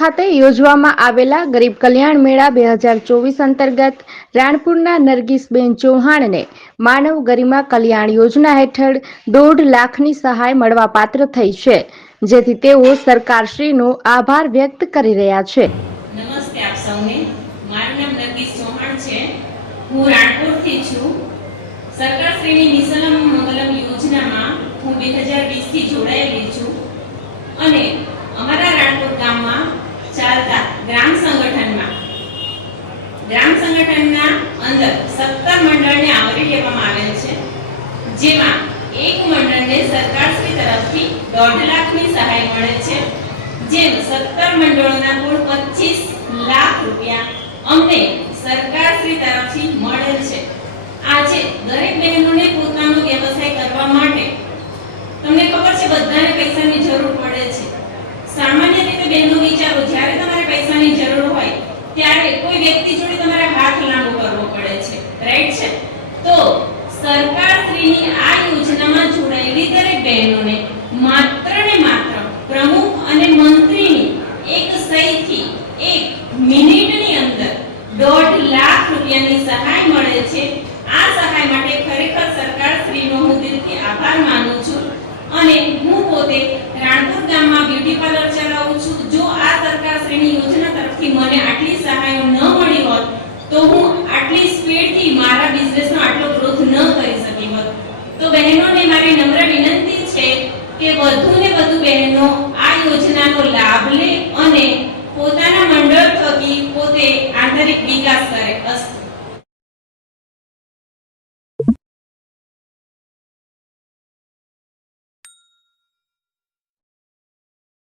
ખાતે યોજવામાં આવેલા ગરીબ કલ્યાણ મેળા બે હજાર ચોવીસ અંતર્ગત રાણપુરના નરગીસબેન ચૌહાણને માનવ ગરિમા કલ્યાણ યોજના હેઠળ દોઢ લાખની સહાય મળવા પાત્ર થઈ છે, જેથી તેઓ સરકારશ્રીનો આભાર વ્યક્ત કરી રહ્યા છું. અને અંદર સત્તર મંડળને આવરી લેવામાં આવેલ છે, જેમાં એક મંડળને સરકારશ્રી તરફથી દોઢ લાખની સહાય મળે છે, જેમ સત્તર મંડળોના કુલ પચીસ લાખ રૂપિયા. અમને સરકારશ્રી તરફથી રાઈટ છે. તો સરકારશ્રીની આ યોજનામાં જોડાયેલી દરેક બહેનોને માત્ર ને માત્ર પ્રમુખ અને મંત્રીની એક સહીથી એક મિનિટની અંદર દોઢ લાખ રૂપિયાની સહાય મળે છે. આ સહાય માટે ખરેખર સરકારશ્રીનો હું દિલથી આભાર માનું છું અને હું પોતે રાણપુર ગામમાં બ્યુટી પાર્લર ચલાવું છું જો આ સરકારશ્રીની યોજના તરફથી મને આટલી સહાયો ન મળી હોત તો હું આટલી સ્પીડથી મારા બિઝનેસનો આટલો ગ્રોથ ન કરી શકી હોત તો બહેનોને મારી નમ્ર વિનંતી છે કે વધુ ને વધુ બહેનો આ યોજનાનો લાભ લે અને પોતાના મંડળ થકી પોતે આંતરિક વિકાસ કરે. અસ્તુ